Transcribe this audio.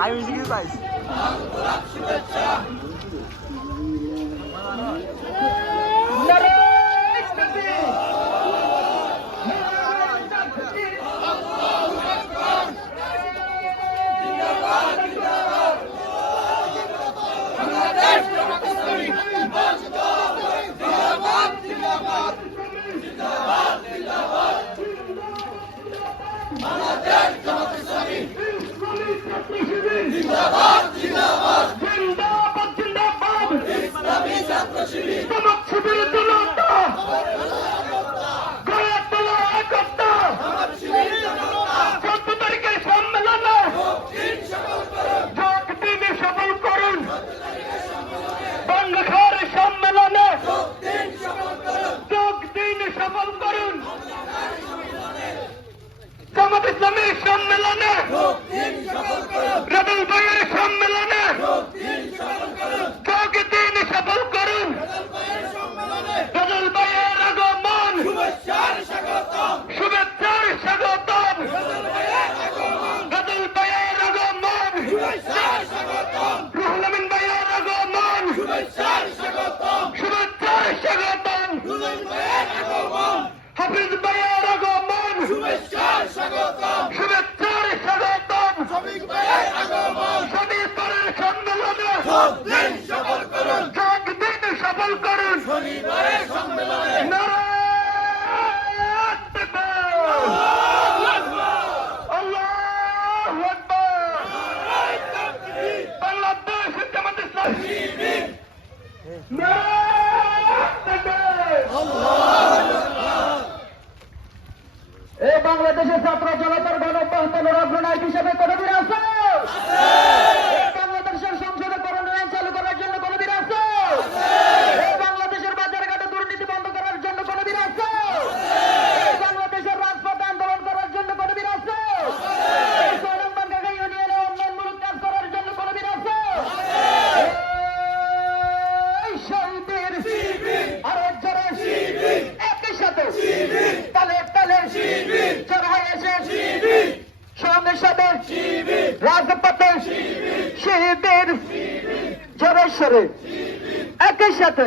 আমি মিউজিক পাইছি। জিন্দাবাদ জিন্দাবাদ। সমাজ শিবির জনতা। গড়ে তোলা একতা। চোদ্দ তারিখের সম্মেলনে। যোগ দিনে সফল করুন। বাংলাঘর সম্মেলনে। যোগ দিন সফল করুন। জামাত ইসলামের সম্মেলনে। রবুল স্বাগতম। স্বামী স্তরের সম্মেলনে এই বাংলাদেশের ছাত্র জনতার গণ অভ্যুত্থানের অগ্রনায়ক হিসেবে কোনদিন আছে এই বাংলাদেশের সংসদে করোনা আইন চালু করার জন্য কোনদিন আছে এই বাংলাদেশের বাজার ঘাটে দুর্নীতি বন্ধ করার জন্য কোনদিন আছে এই বাংলাদেশের রাজপথে আন্দোলন করার জন্য কোনদিন আছে এই সোনামবাগ ঢাকা ইউনিয়নে উন্নয়নমূলক কাজ করার জন্য কোনদিন আছে এই শহীদের আরও যারা একই সাথে তালে তালে চড়াই এসে সঙ্গে সাথে রাজপথে শিবির জোরেশ্বরে একই সাথে